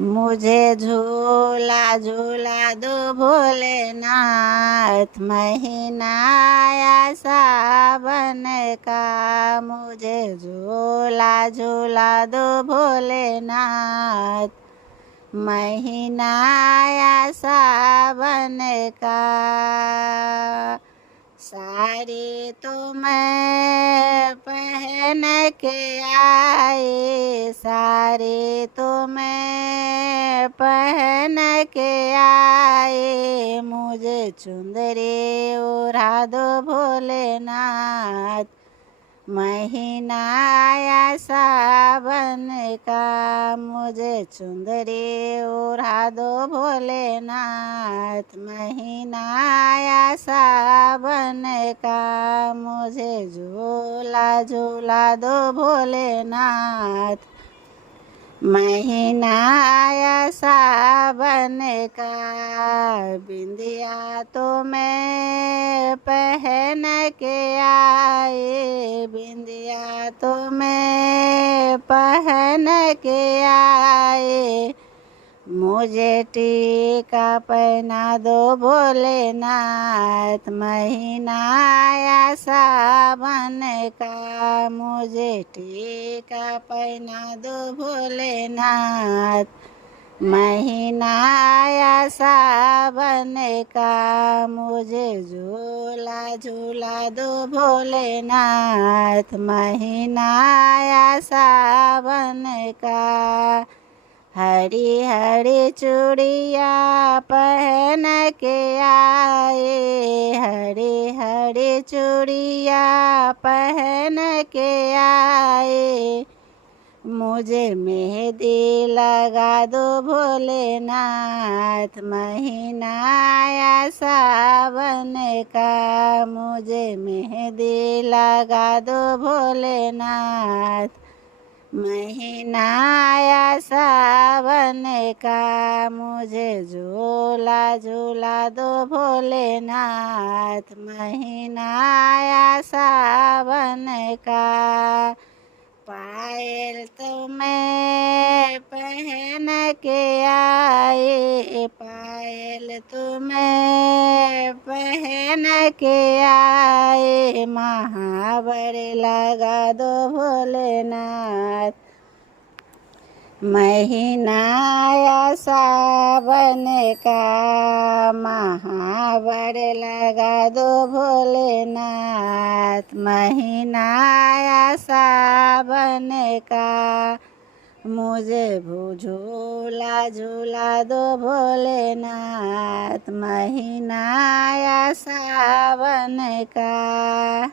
मुझे झूला झूला दो भोलेनाथ, महीना आया सावन का। मुझे झूला झूला दो भोलेनाथ, महीना आया सावन का। साड़ी तो मैं पहन के आई, साड़ी तो मैं पहन के आई। मुझे चुंदरी ओढ़ा दो भोलेनाथ, महीना आया सावन का। मुझे चुंदरी ओढ़ा दो भोलेनाथ, महीना आया सावन का। मुझे झूला झूला दो भोलेनाथ, महीना आया सावन का। बिंदिया तो मैं पहन के आई, बिंदिया तो मैं पहन के आई। मुझे टीका पहना दो भोलेनाथ, महीना आया सावन का। मुझे टीका पहना दो भोलेनाथ, महीना आया सावन का। मुझे झूला झूला दो भोलेनाथ, महीना आया सावन का। हरी हरी चूड़िया पहन के आए, हरी हरी चूड़िया पहन के आए। मुझे मेहंदी लगा दो भोलेनाथ, महीना आया सावन का। मुझे मेहंदी लगा दो भोलेनाथ, महीना आया सावन का। मुझे झूला झूला दो भोलेनाथ, महीना आया सावन का। पायल तो मैं पहन के आई, पायल तो मैं पहन के आई। महावर लगा दो भोलेनाथ, महीना आया सावन का। महावर लगा दो भोलेनाथ, महीना आया सावन का। मुझे झूला झूला दो भोलेनाथ, महीना आया सावन का।